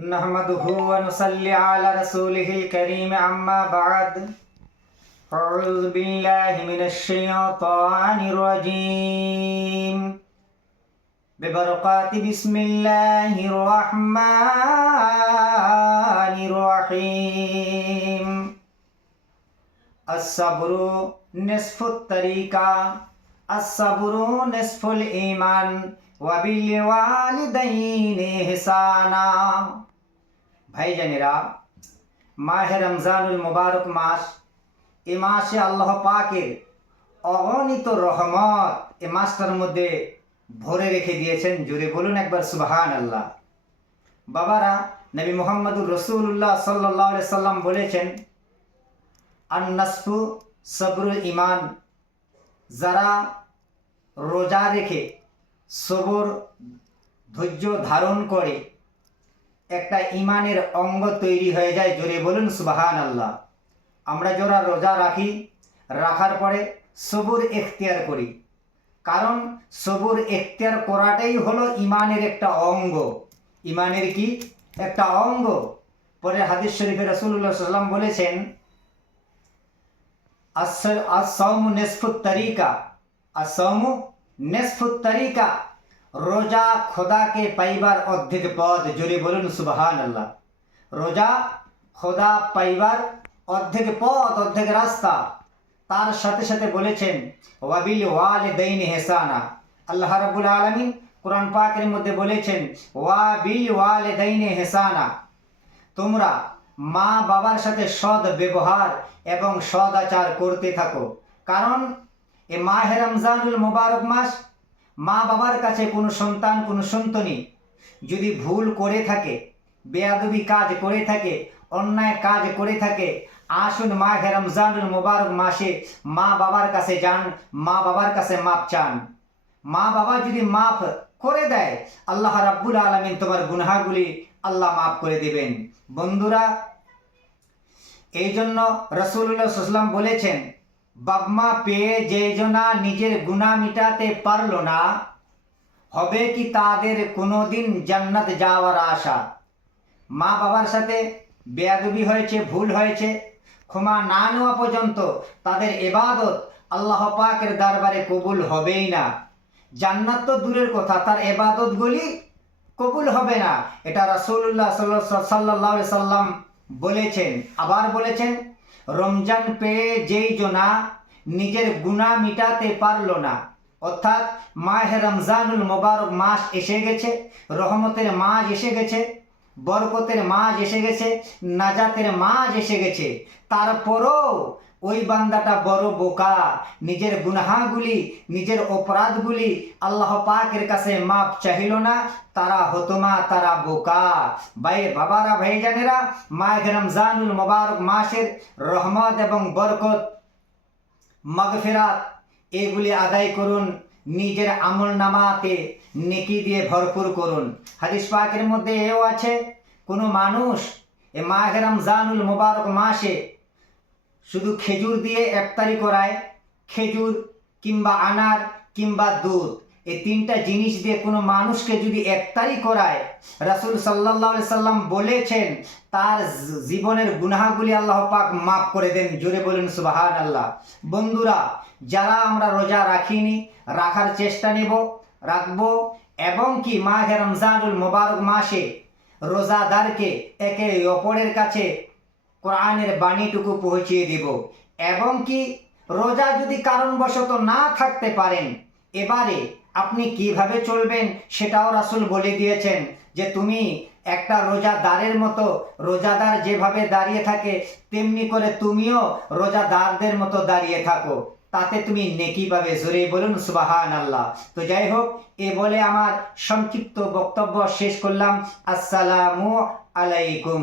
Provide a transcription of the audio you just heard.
नहमदुहु व नुसल्ली अला रसूलिहिल करीम अम्मा बाद अऊज़ु बिल्लाहि मिनश शैतानिर रजीम बिबरकाति बिस्मिल्लाहिर रहमानिर रहीम अस्सब्रु निस्फुत तरीका अस्सब्रु निस्फुल ईमान ওয়াবিল ওয়ালিদাইনি ইহসানা। ভাইজানেরা, মাহে রমজানুল মুবারক মাস, এই মাসে আল্লাহ পাকের অগণিত রহমত এই মাসটার মধ্যে ভরে রেখে দিয়েছেন। জোরে বলুন একবার সুবহানাল্লাহ। বাবারা, নবী মুহাম্মদুর রাসূলুল্লাহ সাল্লাল্লাহু আলাইহি সাল্লাম বলেছেন, আন-নাসফু সবরুল ঈমান, যারা রোজা রেখে সবর ধৈর্য ধারণ করে একটা ইমানের অঙ্গ তৈরি হয়ে যায়। জোরে বলুন সুবহানাল্লাহ। আমরা যারা রোজা রাখি, রাখার পরে সবর এখতিয়ার করি, কারণ সবর এখতিয়ার করাটাই হলো ইমানের একটা অঙ্গ। ইমানের কি একটা অঙ্গ। পরে হাদিস শরীফে রাসূলুল্লাহ সাল্লাল্লাহু আলাইহি ওয়াসাল্লাম বলেছেন, আস-সাওমু নিসফুত তরিকা, আস-সাওমু নিসফুত তরিকা, রোজা খোদাকে পাইবার অর্ধেক পথ। জোরে বলুন সুবহানাল্লাহ। রোজা খোদা পাইবার অর্ধেক পথ, অর্ধেক রাস্তা। তার সাথে সাথে বলেছেন ওয়াবিল ওয়ালিদাইনি ইহসানা। আল্লাহ রাব্বুল আলামিন কোরআন পাকের মধ্যে বলেছেন ওয়াবিল ওয়ালিদাইনি ইহসানা, তোমরা মা বাবার সাথে সৎ ব্যবহার এবং সদাচার করতে থাকো। কারণ এ মাহে রমজানুল মুবারক মাস, মা বাবার কাছে কোনো সন্তান কোনো সন্তানি যদি ভুল করে থাকে, বেয়াদবি কাজ করে থাকে, অন্যায় কাজ করে থাকে, আসুন মাহে রমজানুল মুবারক মাসে মা বাবার কাছে যান, মা বাবার কাছে মাপ চান। মা বাবা যদি মাফ করে দেয়, আল্লাহ রাব্বুল আলামিন তোমার গুনাহগুলি আল্লাহ মাফ করে দেবেন। বন্ধুরা, এই জন্য রাসূলুল্লাহ সাল্লাল্লাহু আলাইহি ওয়াসাল্লাম বলেছেন, বাপ-মা পেয়ে যে জনা নিজের গুনাহ মিটাতে পারল না, হবে কি তাদের কোনোদিন জান্নাত যাওয়ার আশা? মা বাবার সাথে বেয়াদবি হয়েছে, ভুল হয়েছে, ক্ষমা না নেওয়া পর্যন্ত তাদের ইবাদত আল্লাহ পাকের দরবারে কবুল হবেই না। জান্নাত তো দূরের কথা, তার ইবাদতগুলি কবুল হবে না। এটা রাসূলুল্লাহ সাল্লাল্লাহু আলাইহি সাল্লাম বলেছেন। আবার বলেছেন, রমজান পেয়ে যেই জনা নিজের গুনাহ মিটাতে পারলো না, অর্থাৎ মাহে রমজানুল মুবারক মাস এসে গেছে, রহমতের মাস এসে গেছে, বরকতের মাস এসে গেছে, নাজাতের মাস এসে গেছে, তারপরও ওই বান্দাটা বড় বোকা, নিজের গুনাহগুলি নিজের অপরাধগুলি আল্লাহ পাকের কাছে মাপ চাইল না, তারা হতমা, তারা বোকা। ভাই বাবারা, ভাইজানেরা, মাহে রমজানুল মুবারক মাসের রহমত এবং বরকত, মাগফিরাত এগুলি আদায় করুন, নিজের আমল নামাতে নেকি দিয়ে ভরপুর করুন। হাদিস পাকের মধ্যে এও আছে, কোনো মানুষ এ মাহে রমজানুল মুবারক মাসে শুধু খেজুর দিয়ে ইফতারি করায়, খেজুর কিংবা আনার কিংবা দুধ, এই তিনটা জিনিস দিয়ে কোনো মানুষকে যদি ইফতারি করায়, রাসূল সাল্লাল্লাহু আলাইহি সাল্লাম বলেছেন তার জীবনের গুনাহগুলি আল্লাহ পাক মাফ করে দেন। জোরে বলুন সুবহানাল্লাহ। বন্ধুরা, যারা আমরা রোজা রাখিনি, রাখার চেষ্টা নেব, রাখবো, এবং কি মাহে রমজানুল মুবারক মাসে রোজাদারকে একে অপরের কাছে কোরআনের বাণীটুকু পৌঁছিয়ে দেব। এবং কি রোজা যদি কারণবশত না থাকতে পারেন, এবারে আপনি কিভাবে চলবেন সেটাও রাসূল বলে দিয়েছেন, যে তুমি একটা রোজাদারের মতো, রোজাদার যেভাবে দাঁড়িয়ে থাকে তেমনি করে তুমিও রোজাদারদের মতো দাঁড়িয়ে থাকো, তাতে তুমি নেকি পাবে। জোরে বলুন সুবহানাল্লাহ। তো যাই হোক, এ বলে আমার সংক্ষিপ্ত বক্তব্য শেষ করলাম। আসসালামু আলাইকুম।